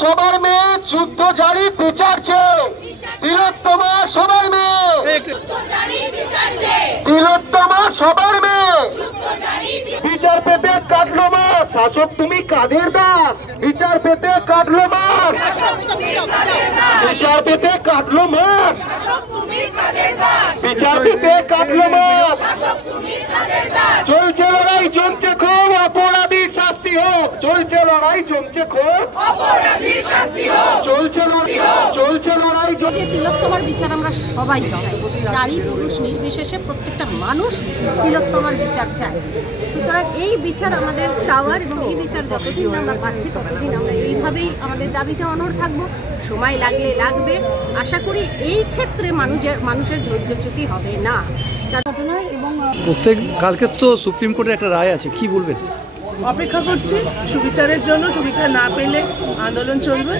সবার মেয়ে যুদ্ধ জারি বিচার চেয়ে, তিলোত্তমা সবার মেয়ে, তিলোত্তমা সবার মেয়ে। বিচার পেতে কাটলো মাস, শাসক তুমি কাদের দাস। বিচার পেতে কাটলো মাস, বিচার পেতে কাটলো মাস, বিচার পেতে কাটলো মাস। চলছে লড়াই জমছে খুব, অপরাধীর শাস্তি হোক। চলছে লড়াই জমছে খুব, চলছে লড়াই। যে তিলোত্তমার বিচার আমরা সবাই চাই, নারী পুরুষ নির্বিশেষে প্রত্যেকটা মানুষ তিলোত্তমার বিচার চায়। সুতরাং এই বিচার আমাদের চাওয়ার, এবং এই বিচার যতদিন আমরা পাচ্ছি ততদিন আমরা এইভাবেই আমাদের দাবিতে অনড় থাকবো। সময় লাগলে লাগবে। আশা করি এই ক্ষেত্রে মানুষের ধৈর্যচ্যুতি হবে না। এবং প্রত্যেক কালকে তো সুপ্রিম কোর্টের একটা রায় আছে, কি বলবেন? অপেক্ষা করছি সুবিচারের জন্য। সুবিচার না পেলে আন্দোলন চলবে।